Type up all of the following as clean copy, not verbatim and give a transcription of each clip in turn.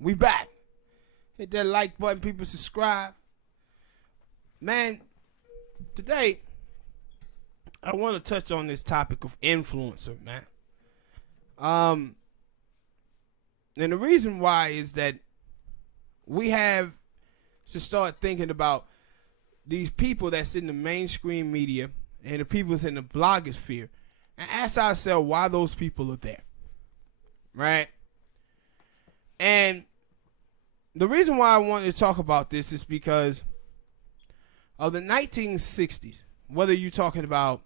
We back. Hit that like button, people. Subscribe. Man, today I want to touch on this topic of influencer, man. And the reason why is that we have to start thinking about these people that's in the mainstream media and the people that's in the blogosphere and ask ourselves why those people are there. Right? And the reason why I wanted to talk about this is because of the 1960s, whether you're talking about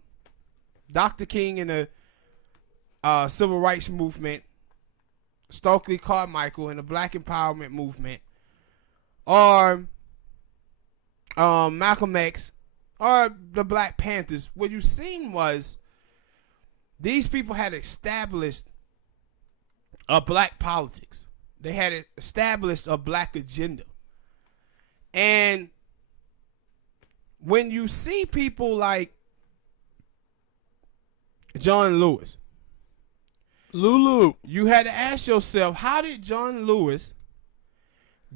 Dr. King and the Civil Rights Movement, Stokely Carmichael and the Black Empowerment Movement, or Malcolm X, or the Black Panthers, what you seen was these people had established a black politics. They had established a black agenda. And when you see people like John Lewis, Lulu, you had to ask yourself, how did John Lewis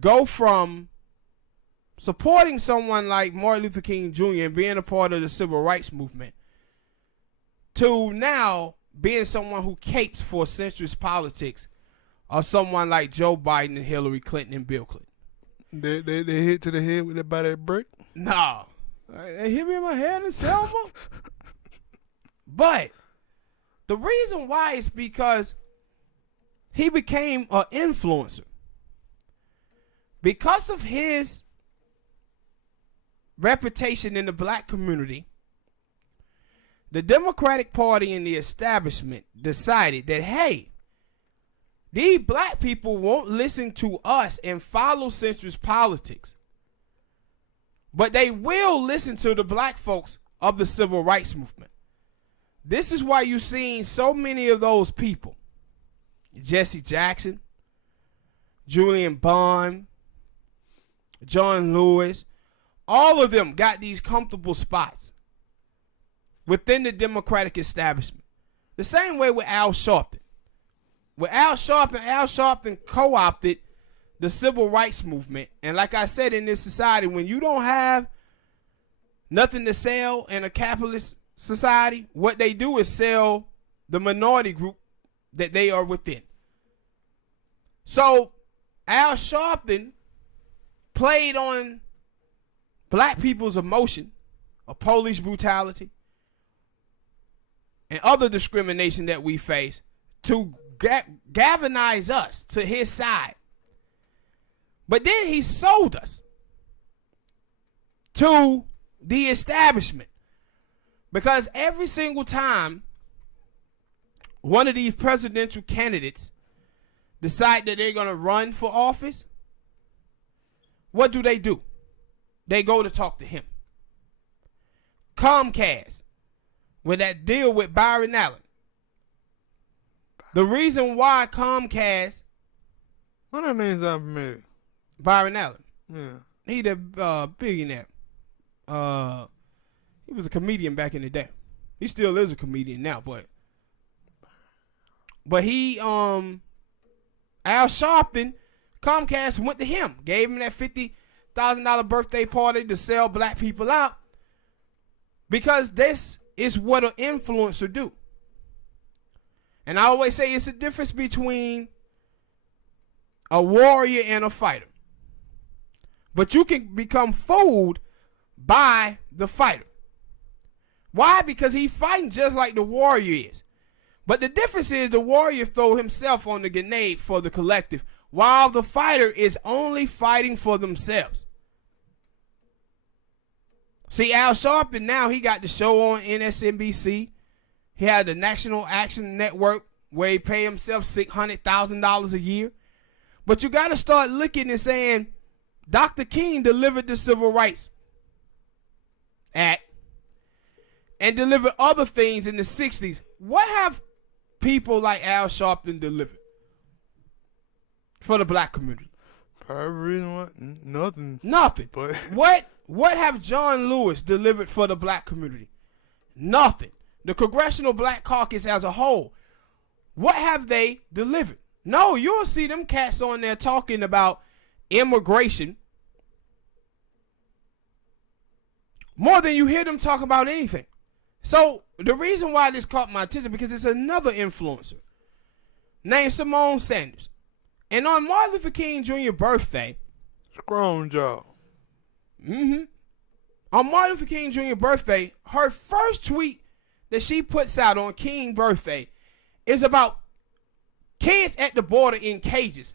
go from supporting someone like Martin Luther King Jr. and being a part of the Civil Rights Movement to now being someone who capes for centrist politics or someone like Joe Biden and Hillary Clinton and Bill Clinton? They hit to the head with that by that brick? No. They hit me in my head in Selma. But the reason why is because he became an influencer. Because of his reputation in the black community, the Democratic Party and the establishment decided that, hey, these black people won't listen to us and follow centrist politics, but they will listen to the black folks of the Civil Rights Movement. This is why you've seen so many of those people, Jesse Jackson, Julian Bond, John Lewis, all of them got these comfortable spots within the Democratic establishment. The same way with Al Sharpton. With Al Sharpton co-opted the Civil Rights Movement. And like I said, in this society, when you don't have nothing to sell in a capitalist society, what they do is sell the minority group that they are within. So Al Sharpton played on black people's emotion of police brutality and other discrimination that we face to galvanize us to his side. But then he sold us to the establishment, because every single time one of these presidential candidates decide that they're going to run for office, what do? They go to talk to him. Comcast, with that deal with Byron Allen. The reason why Comcast... What that name's not familiar? Byron Allen. Yeah. He the billionaire. He was a comedian back in the day. He still is a comedian now, but he Al Sharpton, Comcast went to him, gave him that $50,000 birthday party to sell black people out, because this is what an influencer do. And I always say it's a difference between a warrior and a fighter. But you can become fooled by the fighter. Why? Because he's fighting just like the warrior is. But the difference is the warrior throw himself on the grenade for the collective, while the fighter is only fighting for themselves. See, Al Sharpton now, he got the show on NSNBC. He had the National Action Network where he pay himself $600,000 a year. But you got to start looking and saying, Dr. King delivered the Civil Rights Act and delivered other things in the 60s. What have people like Al Sharpton delivered for the black community? Probably nothing. Nothing. But what have John Lewis delivered for the black community? Nothing. The Congressional Black Caucus as a whole, what have they delivered? No, you'll see them cats on there talking about immigration more than you hear them talk about anything. So the reason why this caught my attention, because it's another influencer named Simone Sanders. And on Martin Luther King Jr. birthday, Scrown jaw. On Martin Luther King Jr. birthday, her first tweet that she puts out on King birthday is about kids at the border in cages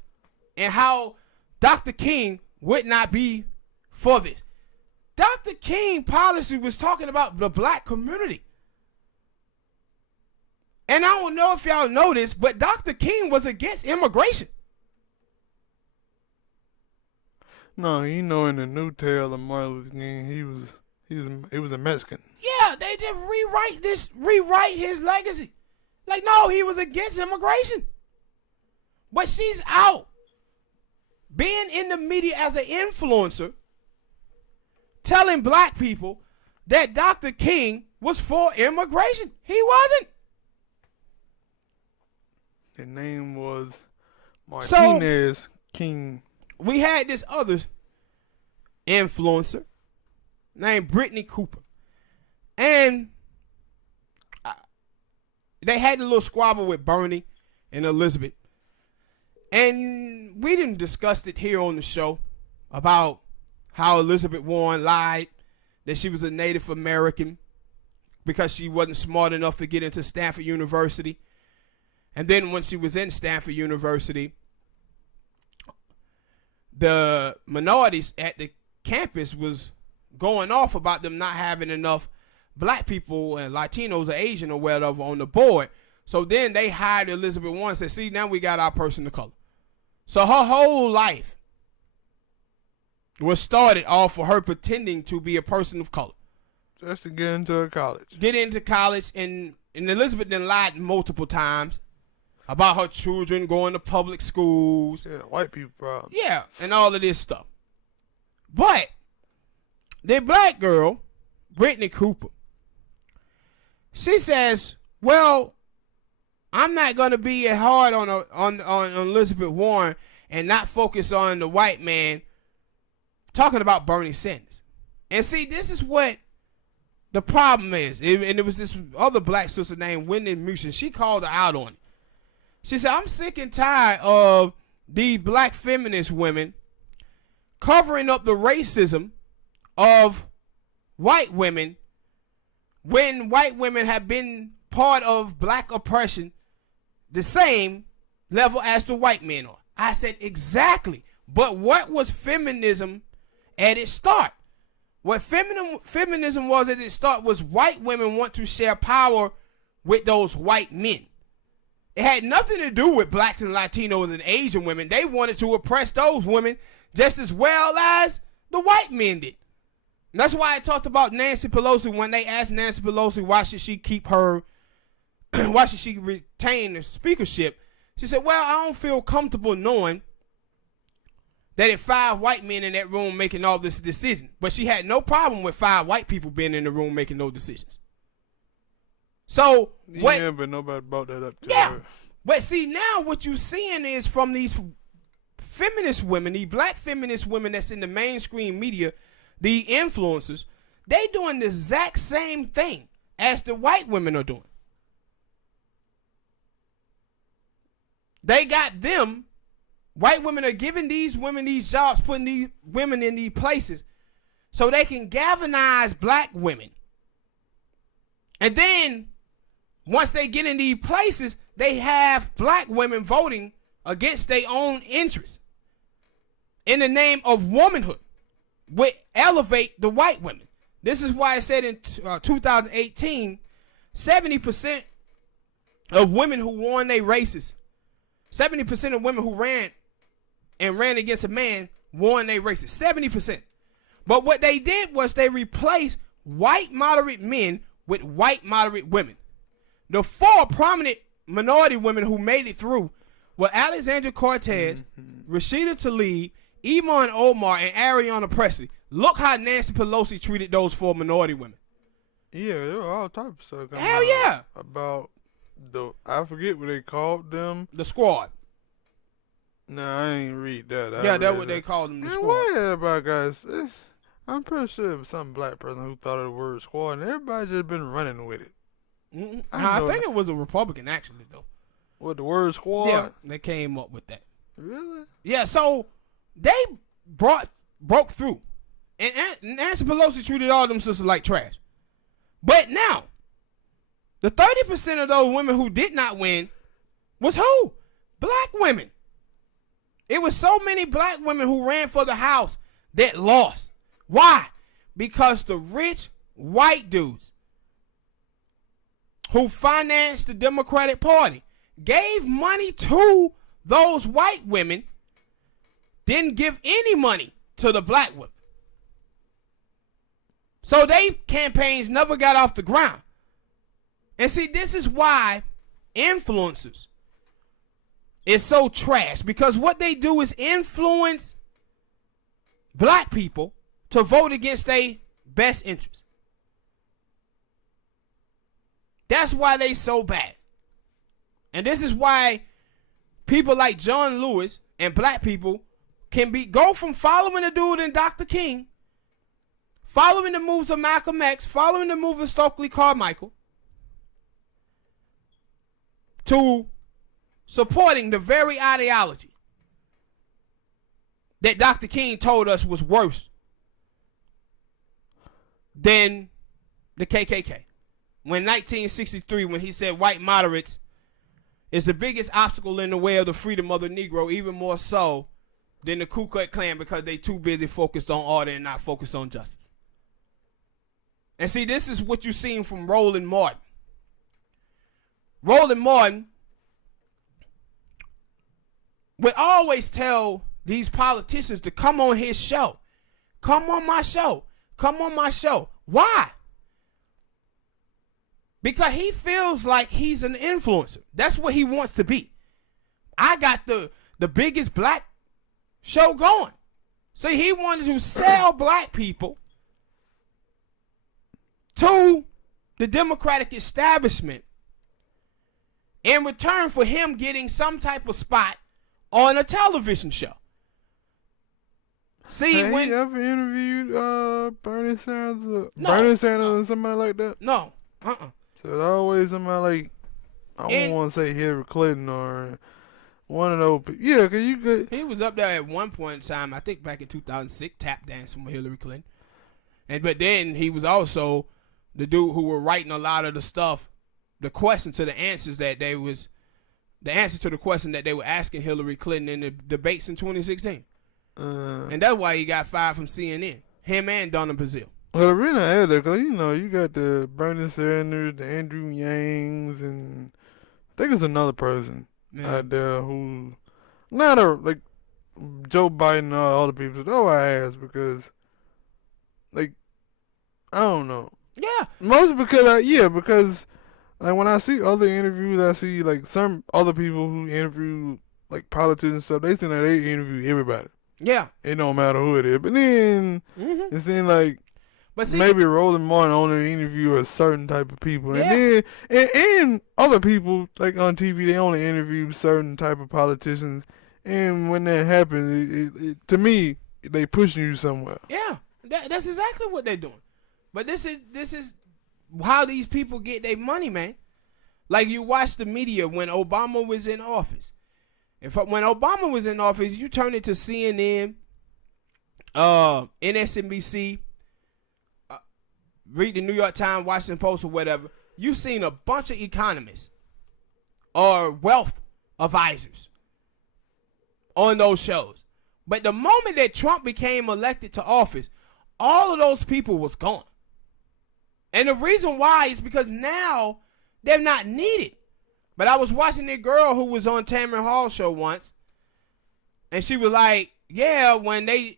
and how Dr. King would not be for this. Dr. King policy was talking about the black community. And I don't know if y'all know this, but Dr. King was against immigration. No, you know, in the new tale of Martin Luther King, he was a Mexican. Yeah, they did rewrite his legacy. Like, no, he was against immigration. But she's out being in the media as an influencer, telling black people that Dr. King was for immigration. He wasn't. His name was Martinez King. We had this other influencer named Brittany Cooper. And they had a little squabble with Bernie and Elizabeth. And we didn't discuss it here on the show about how Elizabeth Warren lied that she was a Native American because she wasn't smart enough to get into Stanford University. And then when she was in Stanford University, the minorities at the campus was going off about them not having enough black people and Latinos or Asian or whatever on the board. So then they hired Elizabeth Warren and said, see, now we got our person of color. So her whole life was started off for her pretending to be a person of color. Just to get into college. Get into college, and Elizabeth then lied multiple times about her children going to public schools. Yeah, white people problem. Yeah, and all of this stuff. But the black girl, Brittany Cooper, she says, well, I'm not going to be hard on Elizabeth Warren and not focus on the white man talking about Bernie Sanders. And see, this is what the problem is. And it was this other black sister named Wendy Musin. She called her out on it. She said, I'm sick and tired of the black feminist women covering up the racism of white women when white women have been part of black oppression the same level as the white men are. I said, exactly. But what was feminism at its start? What feminism was at its start was white women want to share power with those white men. It had nothing to do with blacks and Latinos and Asian women. They wanted to oppress those women just as well as the white men did. And that's why I talked about Nancy Pelosi when they asked Nancy Pelosi why should she keep her, why should she retain the speakership. She said, well, I don't feel comfortable knowing that if 5 white men in that room making all this decision. But she had no problem with 5 white people being in the room making those decisions. So what? Yeah, but nobody brought that up to her. But see, now what you're seeing is from these feminist women, the black feminist women that's in the mainstream media, the influencers, they doing the exact same thing as the white women are doing. They got them. White women are giving these women these jobs, putting these women in these places so they can galvanize black women. And then once they get in these places, they have black women voting against their own interests in the name of womanhood, which elevate the white women. This is why I said in 2018, 70% of women who won their races, 70% of women who ran against a man won their races. 70%. But what they did was they replaced white moderate men with white moderate women. The 4 prominent minority women who made it through were Alexandria Cortez, Rashida Tlaib, Iman Omar, and Ariana Presley. Look how Nancy Pelosi treated those 4 minority women. Yeah, there were all types of stuff. Hell yeah. About I forget what they called them. The squad. Nah, I ain't read that. Yeah, that's what they called them, the Man, squad. why everybody guys? I'm pretty sure it was some black person who thought of the word squad, and everybody just been running with it. I think it was a Republican, actually, though. What, the word squad? Yeah, they came up with that. Really? Yeah, so they broke through. And Nancy Pelosi treated all them sisters like trash. But now, the 30% of those women who did not win was who? Black women. It was so many black women who ran for the House that lost. Why? Because the rich white dudes who financed the Democratic Party gave money to those white women, didn't give any money to the black women. So they campaigns never got off the ground. And see, this is why influencers is so trash, because what they do is influence black people to vote against their best interest. That's why they so bad. And this is why people like John Lewis and black people can go from following the dude in Dr. King, following the moves of Malcolm X, following the moves of Stokely Carmichael, to supporting the very ideology that Dr. King told us was worse than the KKK. When 1963, when he said white moderates is the biggest obstacle in the way of the freedom of the Negro, even more so than the Ku Klux Klan, because they too busy focused on order and not focused on justice. And see, this is what you've seen from Roland Martin. Roland Martin would always tell these politicians to come on his show. Come on my show. Come on my show. Why? Because he feels like he's an influencer. That's what he wants to be. I got the biggest black show going. So he wanted to sell black people to the Democratic establishment in return for him getting some type of spot on a television show. See, Have you ever interviewed Bernie Sanders? Bernie Sanders or somebody like that? No. So it's always somebody like, I don't want to say Hillary Clinton or one of those people. Yeah, because you could. He was up there at one point in time, I think back in 2006, tap dancing with Hillary Clinton. But then he was also the dude who were writing a lot of the stuff, the question to the answers that they was, the answer to the question that they were asking Hillary Clinton in the debates in 2016. And that's why he got fired from CNN. Him and Donna Brazile. Well, the reason I had that, because, you got the Bernie Sanders, the Andrew Yangs, and I think it's another person out there who, not like Joe Biden and all the people. That's why I asked, because, like, I don't know. Yeah. Mostly because, because like when I see other interviews, I see like some other people who interview like politicians and stuff, they seem like they interview everybody. Yeah. It don't matter who it is. But then it seems like maybe Roland Martin only interview a certain type of people. Yeah. And then and other people like on TV, they only interview certain type of politicians. And when that happens, it to me, they pushing you somewhere. Yeah. That's exactly what they're doing. But this is how these people get their money, man. Like, you watch the media when Obama was in office. When Obama was in office, you turn it to CNN, MSNBC, read the New York Times, Washington Post, or whatever. You seen a bunch of economists or wealth advisors on those shows. But the moment that Trump became elected to office, all of those people was gone. And the reason why is because now they're not needed. But I was watching that girl who was on Tamron Hall's show once, and she was like, yeah,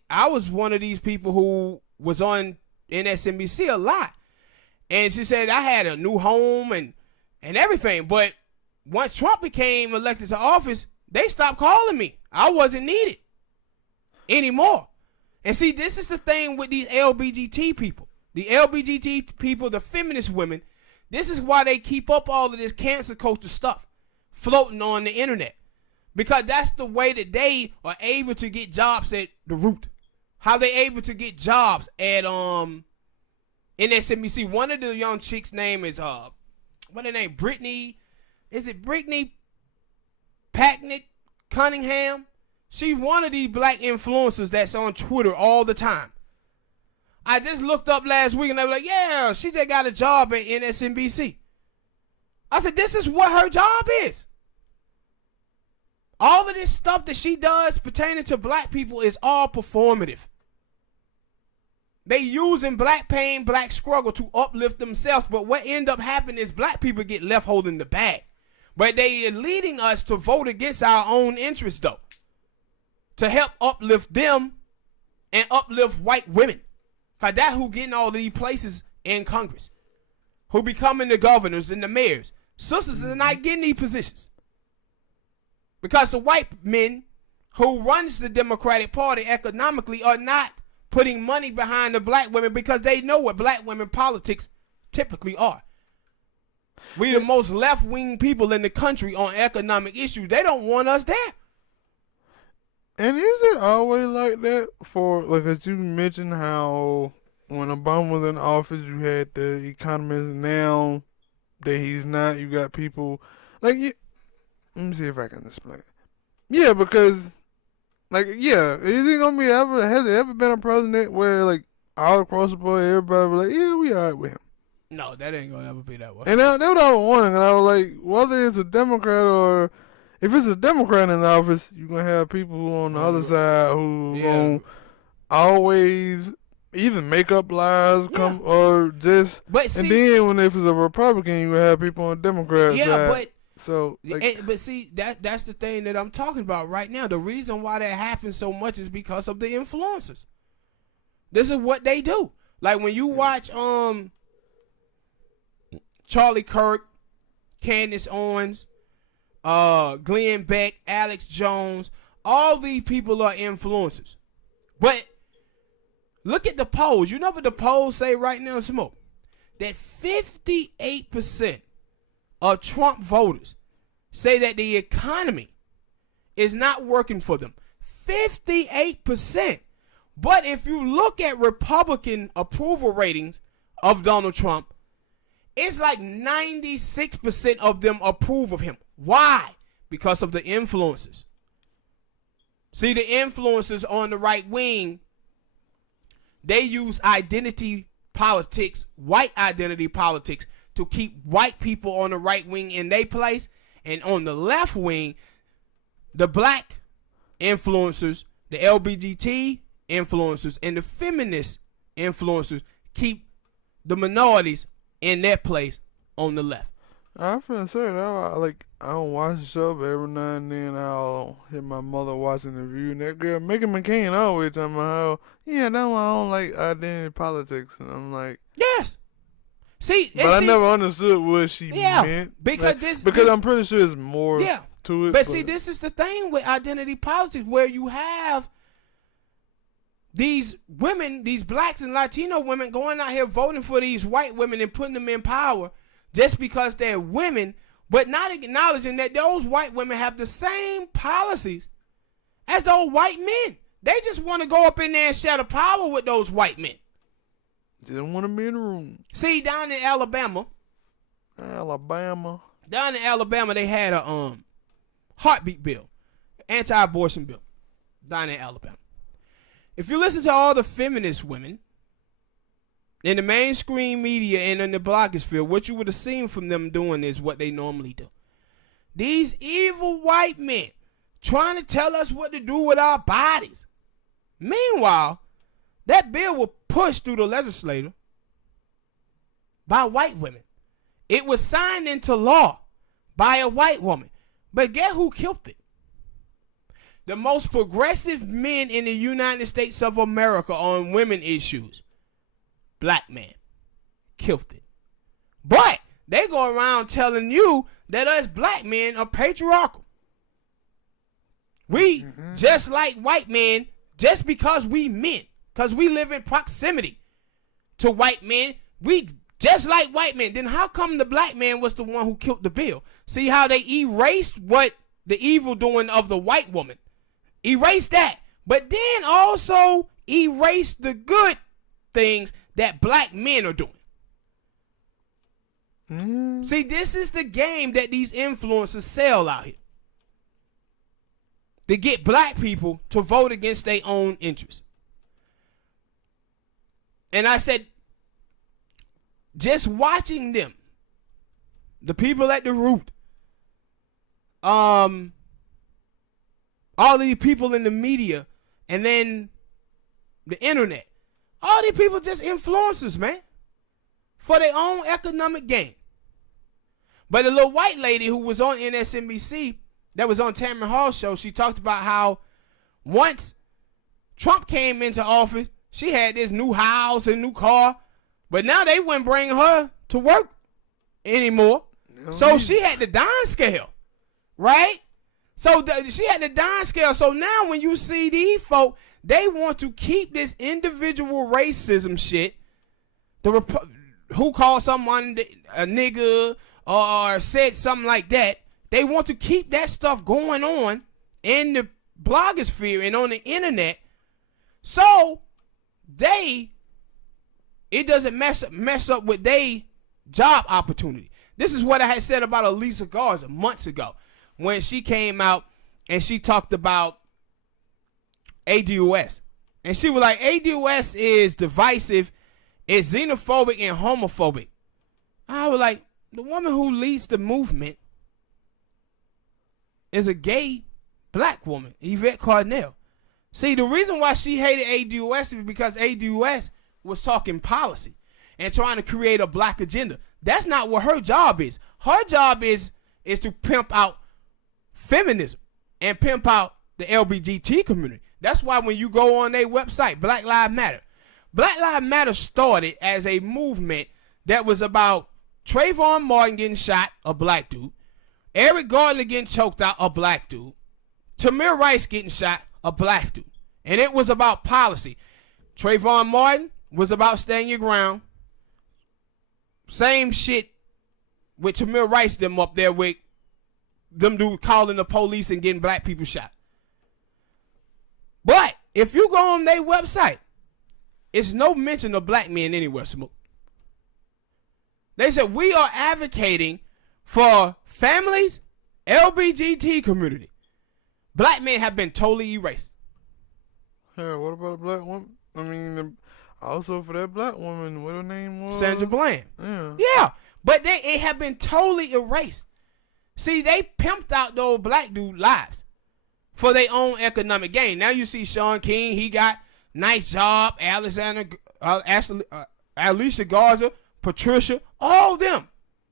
I was one of these people who was on MSNBC a lot. And she said, I had a new home and everything. But once Trump became elected to office, they stopped calling me. I wasn't needed anymore. And see, this is the thing with these LGBT people. The LGBT people, the feminist women, this is why they keep up all of this cancer culture stuff floating on the internet. Because that's the way that they are able to get jobs at the root. How they able to get jobs at NSNBC. One of the young chicks' name is what her name? Brittany. Is it Brittany Packnick Cunningham? She's one of these black influencers that's on Twitter all the time. I just looked up last week and they were like, yeah, she just got a job at NSNBC. I said, this is what her job is. All of this stuff that she does pertaining to black people is all performative. They using black pain, black struggle to uplift themselves, but what end up happening is black people get left holding the bag. But they are leading us to vote against our own interests, though, to help uplift them and uplift white women. Because that's who getting all these places in Congress, who becoming the governors and the mayors. Sisters are not getting these positions. Because the white men who runs the Democratic Party economically are not putting money behind the black women because they know what black women politics typically are. We the most left-wing people in the country on economic issues. They don't want us there. And is it always like that for, like, as you mentioned how when Obama was in office, you had the economists. Now that he's not, you got people, like, let me see if I can explain. Yeah, because, like, yeah, is it going to be has there ever been a president where, like, all across the board, everybody was like, yeah, we all right with him? No, that ain't going to ever be that way. And that was what I was wondering. And I was like, whether it's a Democrat or, if it's a Democrat in the office, you're going to have people who on the other side who going to always either make up lies or just, but see, and then when if it's a Republican, you have people on the Democrat side. But so, like, but see, that's the thing that I'm talking about right now. The reason why that happens so much is because of the influencers. This is what they do. Like when you watch Charlie Kirk, Candace Owens, Glenn Beck, Alex Jones, all these people are influencers. But look at the polls. You know what the polls say right now, Smoke? That 58% of Trump voters say that the economy is not working for them. 58%. But if you look at Republican approval ratings of Donald Trump, it's like 96% of them approve of him. Why? Because of the influencers. See, the influencers on the right wing, they use identity politics, white identity politics, to keep white people on the right wing in their place. And on the left wing, the black influencers, the LGBT influencers, and the feminist influencers keep the minorities in their place on the left. I feel say that I don't watch the show, but every now and then I'll hear my mother watching the View, and that girl Megan McCain always talking about how that's why I don't like identity politics, and I'm like, yes. See, but I never understood what she meant. Because I'm pretty sure there's more to it. But see, this is the thing with identity politics, where you have these women, these blacks and Latino women going out here voting for these white women and putting them in power just because they're women, but not acknowledging that those white women have the same policies as those white men. They just want to go up in there and share the power with those white men. They don't want to be in the room. See, down in Alabama, they had a heartbeat bill, anti-abortion bill, down in Alabama. If you listen to all the feminist women in the mainstream media and in the blogosphere, what you would have seen from them doing is what they normally do. These evil white men trying to tell us what to do with our bodies. Meanwhile, that bill was pushed through the legislature by white women. It was signed into law by a white woman. But guess who killed it? The most progressive men in the United States of America on women issues. Black man. Killed it. But they go around telling you that us black men are patriarchal. We, just like white men, just because we men, because we live in proximity to white men, we just like white men. Then how come the black man was the one who killed the bill? See how they erased what the evil doing of the white woman. Erase that. But then also erase the good things that black men are doing. See, this is the game that these influencers sell out here. To get black people to vote against their own interests. And I said, just watching them, the people at the root, all of these people in the media, and then the internet, all these people just influencers, man, for their own economic gain. But the little white lady who was on MSNBC, that was on Tamron Hall's show, she talked about how once Trump came into office, she had this new house and new car, but now they wouldn't bring her to work anymore. So she had the downscale, right? So she had the downscale. So now when you see these folk, they want to keep this individual racism shit. Who called someone a nigger or said something like that. They want to keep that stuff going on in the blogosphere and on the internet. So it doesn't mess up with their job opportunity. This is what I had said about Alicia Garza months ago when she came out and she talked about ADOS. And she was like, ADOS is divisive, it's xenophobic and homophobic. I was like, the woman who leads the movement is a gay black woman, Yvette Carnell. See, the reason why she hated ADOS is because ADOS was talking policy and trying to create a black agenda. That's not what her job is. Her job is to pimp out feminism and pimp out the LGBT community. That's why when you go on their website, Black Lives Matter. Black Lives Matter started as a movement that was about Trayvon Martin getting shot, a black dude. Eric Gardner getting choked out, a black dude. Tamir Rice getting shot, a black dude. And it was about policy. Trayvon Martin was about staying your ground. Same shit with Tamir Rice them up there with them dude calling the police and getting black people shot. But if you go on their website, it's no mention of black men anywhere, Smoke. They said we are advocating for families, LGBT community. Black men have been totally erased. Yeah, what about a black woman? I mean, also for that black woman, what her name was? Sandra Bland. Yeah, but it have been totally erased. See, they pimped out those black dude lives for their own economic gain. Now you see Sean King, he got nice job. Alicia Garza, Patricia, all them.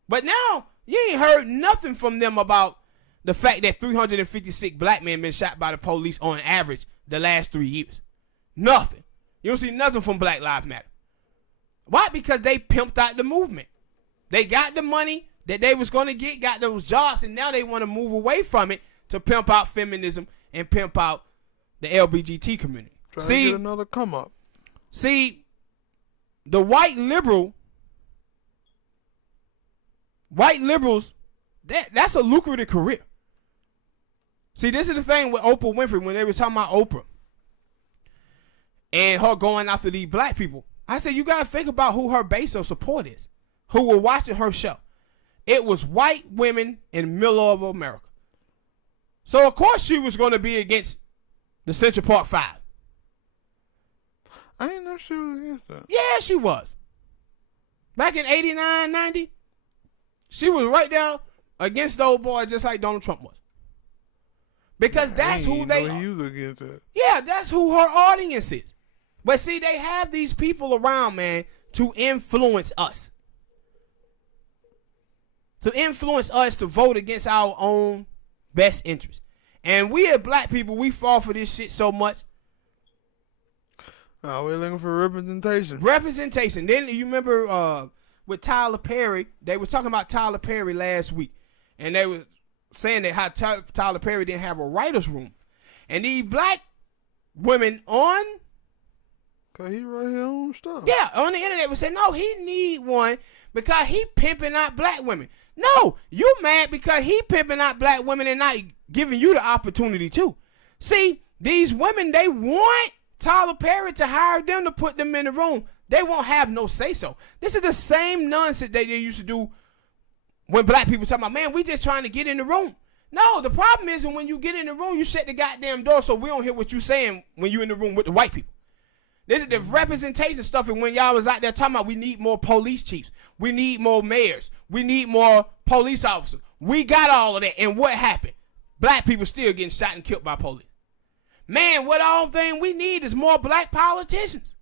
But now you ain't heard nothing from them about the fact that 356 black men been shot by the police on average the last 3 years. Nothing. You don't see nothing from Black Lives Matter. Why? Because they pimped out the movement. They got the money that they was going to get, got those jobs, and now they want to move away from it to pimp out feminism and pimp out the LGBT community. Trying to get another come up. See, the white liberals, that's a lucrative career. See, this is the thing with Oprah Winfrey when they were talking about Oprah and her going after these black people. I said, you got to think about who her base of support is, who were watching her show. It was white women in the middle of America. So, of course, she was going to be against the Central Park 5. I didn't know she was against that. Yeah, she was. Back in 89, 90, she was right there against the old boy just like Donald Trump was. Because that's who they are. He was against that. Yeah, that's who her audience is. But see, they have these people around, man, to influence us. To influence us to vote against our own best interest. And we as black people, we fall for this shit so much. Oh, we're looking for representation. Representation. Then you remember with Tyler Perry, they was talking about Tyler Perry last week. And they were saying that how Tyler Perry didn't have a writer's room. And these black women on Cause he write his own stuff. Yeah, on the internet we say, no, he need one because he pimping out black women. No, you mad because he pimping out black women and not giving you the opportunity to. See, these women, they want Tyler Perry to hire them to put them in the room. They won't have no say-so. This is the same nonsense they used to do when black people talk about, man, we just trying to get in the room. No, the problem is when you get in the room, you shut the goddamn door so we don't hear what you saying when you in the room with the white people. This is the representation stuff, and when y'all was out there talking about we need more police chiefs, we need more mayors, we need more police officers. We got all of that, and what happened? Black people still getting shot and killed by police. Man, what all thing we need is more black politicians.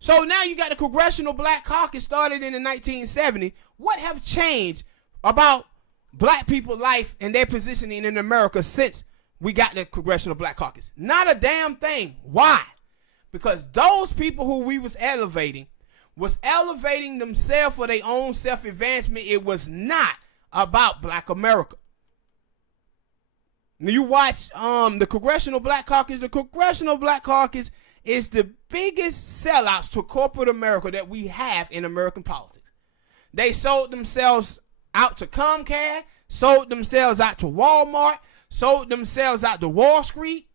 So now you got the Congressional Black Caucus started in the 1970s. What have changed about black people's life and their positioning in America since we got the Congressional Black Caucus? Not a damn thing. Why? Because those people who we was elevating themselves for their own self-advancement. It was not about black America. Now you watch the Congressional Black Caucus. The Congressional Black Caucus is the biggest sellouts to corporate America that we have in American politics. They sold themselves out to Comcast, sold themselves out to Walmart, sold themselves out to Wall Street.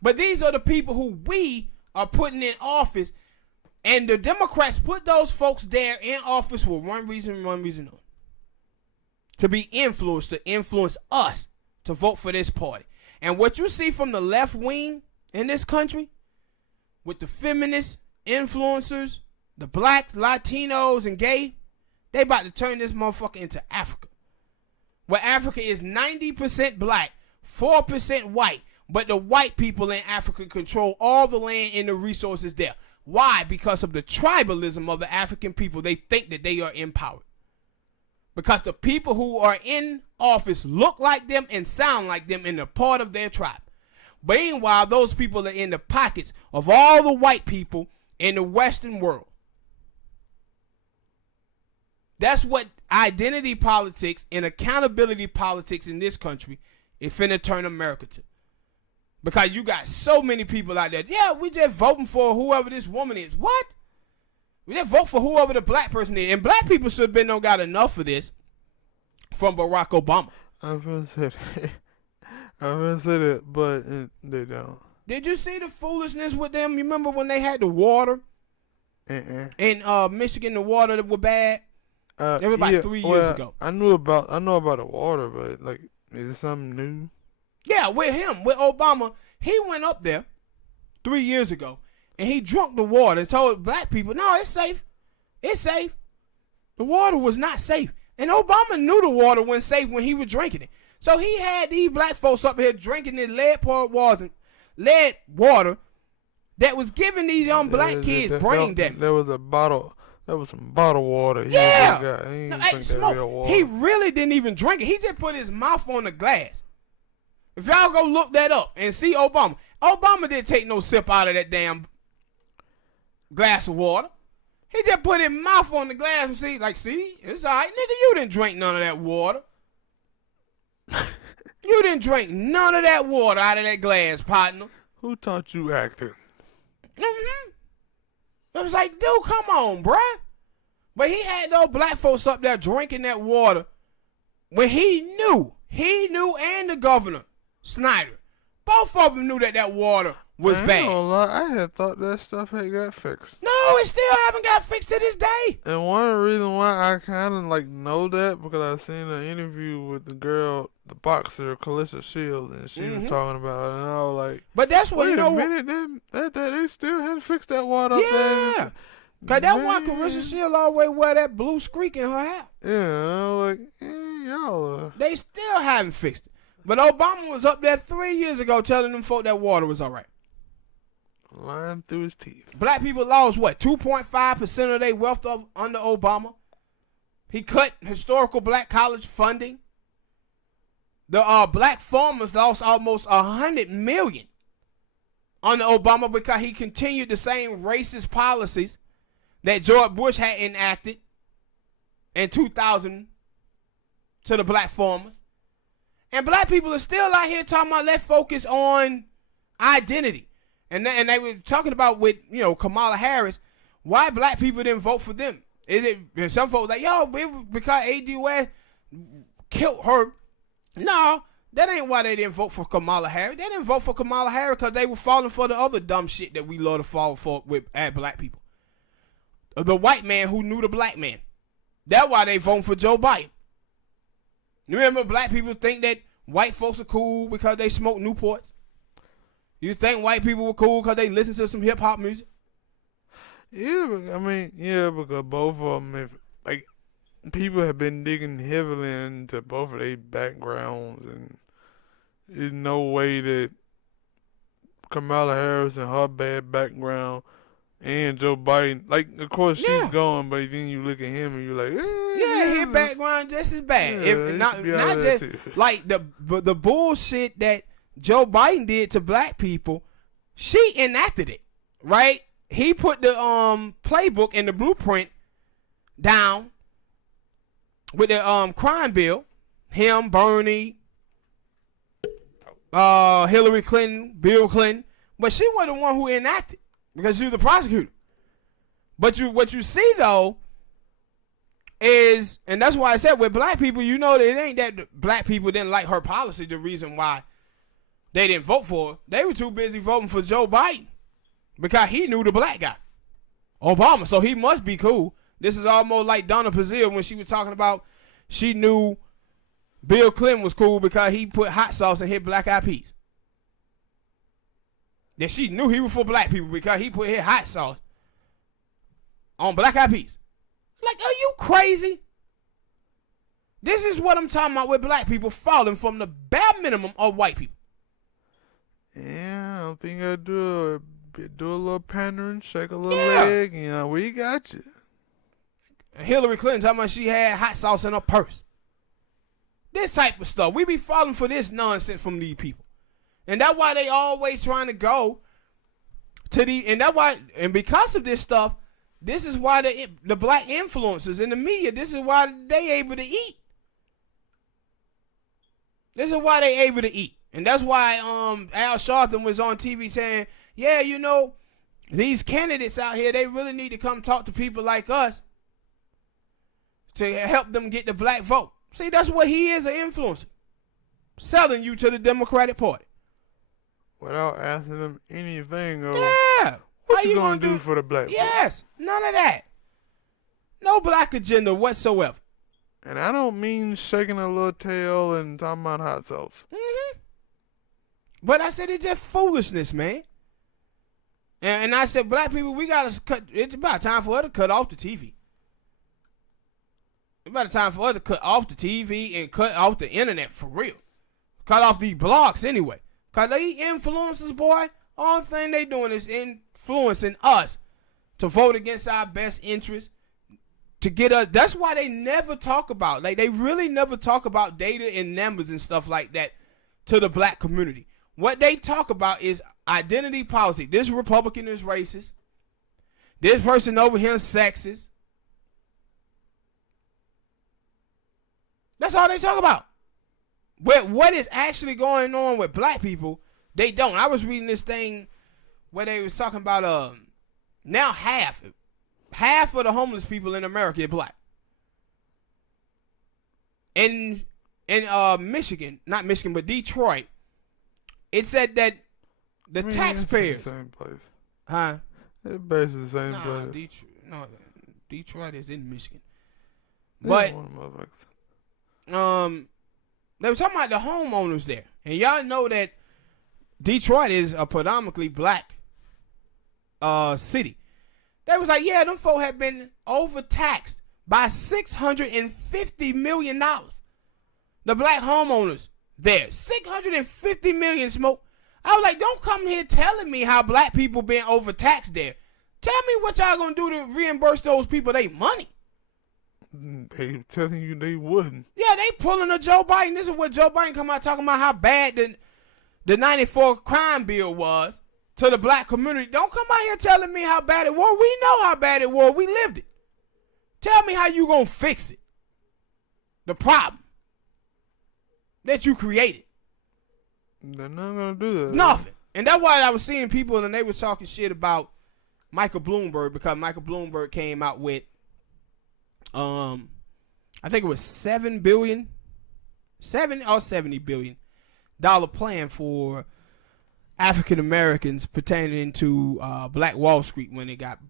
But these are the people who we are putting in office, and the Democrats put those folks there in office for one reason only. To be influenced, to influence us to vote for this party. And what you see from the left wing in this country, with the feminist influencers, the black, Latinos, and gay, they about to turn this motherfucker into Africa. Where Africa is 90% black, 4% white, but the white people in Africa control all the land and the resources there. Why? Because of the tribalism of the African people. They think that they are empowered. Because the people who are in office look like them and sound like them and are part of their tribe. Meanwhile, those people are in the pockets of all the white people in the Western world. That's what identity politics and accountability politics in this country is finna turn America to. Because you got so many people out there. Yeah, we just voting for whoever this woman is. What? We just vote for whoever the black person is. And black people should have been don't got enough of this from Barack Obama. I've been said it, but they don't. Did you see the foolishness with them? You remember when they had the water? In Michigan, the water that was bad? It was about 3 years ago. I know about the water, but like, is it something new? Yeah, with him, with Obama, he went up there 3 years ago and he drunk the water and told black people, no, it's safe. It's safe. The water was not safe. And Obama knew the water wasn't safe when he was drinking it. So he had these black folks up here drinking this lead water that was giving these young black kids brain damage. There was some bottled water. Yeah. Smoke. He really didn't even drink it. He just put his mouth on the glass. If y'all go look that up and see Obama. Obama didn't take no sip out of that damn glass of water. He just put his mouth on the glass and see, it's all right. Nigga, you didn't drink none of that water. You didn't drink none of that water out of that glass, partner. Who taught you acting? Mm-hmm. I was like, dude, come on, bruh. But he had those black folks up there drinking that water when he knew, and the governor, Snyder, both of them knew that water was bad. I had thought that stuff had got fixed. No, it still haven't got fixed to this day. And one of the reasons why I kind of know that, because I seen an interview with the girl, the boxer, Calissa Shields, and she was talking about it, and I was like, but that's what, wait a minute, they still had to fix that water up there. Yeah. Because that's why Calissa Shields always wear that blue streak in her hair. Yeah, and I was like, y'all. They still haven't fixed it. But Obama was up there 3 years ago telling them folk that water was all right. Lying through his teeth. Black people lost, 2.5% of their wealth under Obama. He cut historical black college funding. The black farmers lost almost $100 million under Obama because he continued the same racist policies that George Bush had enacted in 2000 to the black farmers. And black people are still out here talking about let's focus on identity. And they were talking about with, Kamala Harris, why black people didn't vote for them. Is it some folks like, because A.D. West killed her? No, that ain't why they didn't vote for Kamala Harris. They didn't vote for Kamala Harris because they were falling for the other dumb shit that we love to fall for at black people. The white man who knew the black man. That's why they voting for Joe Biden. You remember black people think that white folks are cool because they smoke Newports? You think white people were cool because they listen to some hip hop music? Yeah, because both of them, people have been digging heavily into both of their backgrounds, and there's no way that Kamala Harris and her bad background and Joe Biden, of course she's gone, but then you look at him and you're like, his background just as bad. Yeah, not just like the bullshit that Joe Biden did to black people. She enacted it, right? He put the playbook and the blueprint down with the crime bill. Him, Bernie, Hillary Clinton, Bill Clinton, but she was the one who enacted because she was the prosecutor. But what you see though is, and that's why I said with black people, that it ain't that black people didn't like her policy. The reason why they didn't vote for her, they were too busy voting for Joe Biden because he knew the black guy, Obama. So he must be cool. This is almost like Donna Pazil when she was talking about she knew Bill Clinton was cool because he put hot sauce in his black eyed peas. That she knew he was for black people because he put his hot sauce on black eyed peas. Like, are you crazy? This is what I'm talking about with black people falling from the bare minimum of white people. Yeah, I don't think I do a little pandering, shake a little leg, we got you. Hillary Clinton talking about she had hot sauce in her purse. This type of stuff. We be falling for this nonsense from these people. And that's why they always trying to go to and because of this stuff, this is why the black influencers in the media, this is why they able to eat. This is why they able to eat. And that's why Al Sharpton was on TV saying, these candidates out here, they really need to come talk to people like us to help them get the black vote. See, that's what he is, an influencer. Selling you to the Democratic Party. Without asking them anything of what you gonna do for the black vote? Yes, none of that. No black agenda whatsoever. And I don't mean shaking a little tail and talking about hot sauce. Mm-hmm. But I said it's just foolishness, man. And I said, black people, we gotta cut. It's about time for us to cut off the TV. It's about time for us to cut off the TV and cut off the internet for real. Cut off these blogs anyway. Cause they influencers, boy, all thing they doing is influencing us to vote against our best interests. To get us, that's why they never talk about, they really never talk about data and numbers and stuff like that to the black community. What they talk about is identity politics. This Republican is racist. This person over here is sexist. That's all they talk about. But what is actually going on with black people, they don't. I was reading this thing where they was talking about now half of the homeless people in America are black. In Michigan, not Michigan, but Detroit, it said that the taxpayers. It's the same place. Huh? It's basically the same place. Detroit is in Michigan. But they were talking about the homeowners there. And y'all know that Detroit is a predominantly black city. They was like, them folk have been overtaxed by $650 million. The black homeowners there. $650 million, Smoke. I was like, don't come here telling me how black people been overtaxed there. Tell me what y'all gonna do to reimburse those people their money. They telling you they wouldn't. Yeah, they pulling a Joe Biden. This is what Joe Biden come out talking about how bad the 94 crime bill was to the black community. Don't come out here telling me how bad it was. We know how bad it was. We lived it. Tell me how you gonna fix it. The problem that you created. They're not gonna do that. Nothing. And that's why I was seeing people and they was talking shit about Michael Bloomberg, because Michael Bloomberg came out with, I think it was $7 billion, $7 or $70 billion plan for African Americans pertaining to Black Wall Street when it got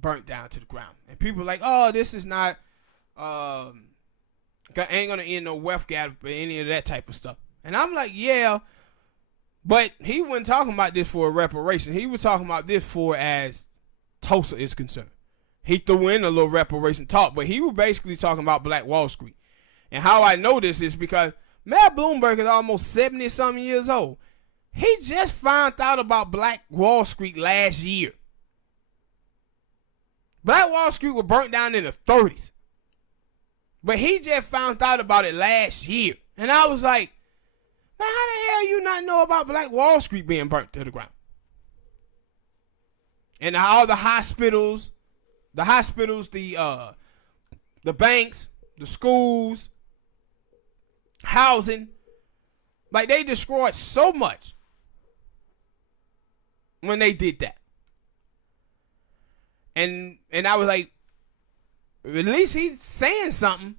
burnt down to the ground. And people were like, oh, this is not, ain't gonna end no wealth gap or any of that type of stuff. And I'm like, yeah, but he wasn't talking about this for a reparation. He was talking about this for as Tulsa is concerned. He threw in a little reparation talk, but he was basically talking about Black Wall Street. And how I know this is because Mayor Bloomberg is almost 70-something years old. He just found out about Black Wall Street last year. Black Wall Street was burnt down in the 30s. But he just found out about it last year. And I was like, man, how the hell you not know about Black Wall Street being burnt to the ground? And all the hospitals, the banks, the schools, housing, like they destroyed so much when they did that. And I was like, at least he's saying something.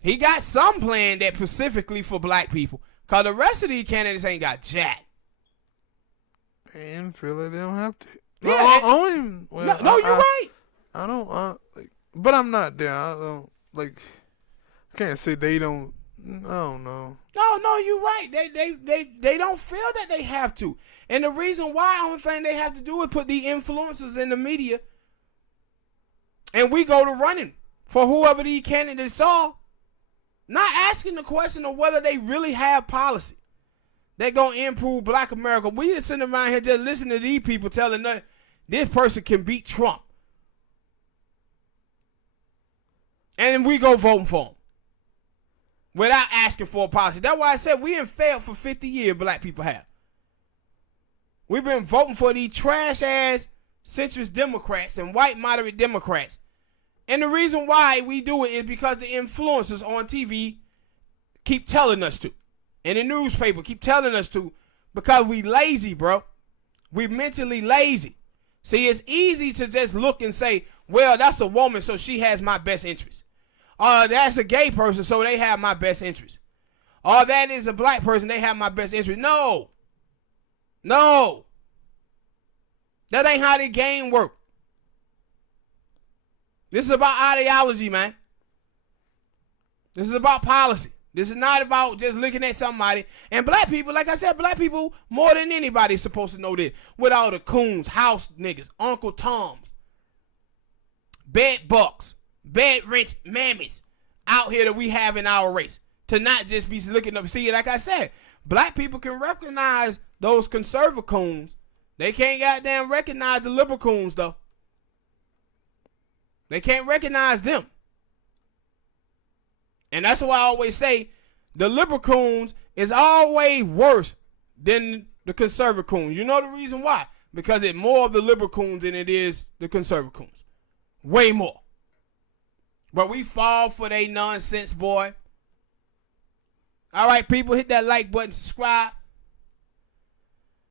He got some plan that specifically for black people. Because the rest of these candidates ain't got jack. And feel like they don't have to. Yeah, No, you're right. I don't, but I'm not there. I don't, I can't say they don't, I don't know. No, you're right. They don't feel that they have to. And the reason why, only thing they have to do is put the influencers in the media and we go to running for whoever these candidates are, not asking the question of whether they really have policy they're going to improve black America. We just sitting around here just listening to these people telling us this person can beat Trump. And then we go voting for him without asking for a policy. That's why I said we ain't failed for 50 years, black people have. We've been voting for these trash-ass centrist Democrats and white moderate Democrats. And the reason why we do it is because the influencers on TV keep telling us to. And the newspaper keep telling us to, because we lazy, bro. We mentally lazy. See, it's easy to just look and say, well, that's a woman, so she has my best interest. That's a gay person, so they have my best interest. That is a black person, they have my best interest. No. That ain't how the game work. This is about ideology, man. This is about policy. This is not about just looking at somebody. And black people, like I said, black people more than anybody is supposed to know this. With all the coons, house niggas, Uncle Toms, bed bucks, bed rich mammies out here that we have in our race. To not just be looking up. See, like I said, black people can recognize those conservative coons. They can't goddamn recognize the liberal coons, though. They can't recognize them. And that's why I always say the liberal coons is always worse than the conservative coons. You know the reason why? Because it's more of the liberal coons than it is the conservative coons. Way more. But we fall for they nonsense, boy. All right, people, hit that like button, subscribe.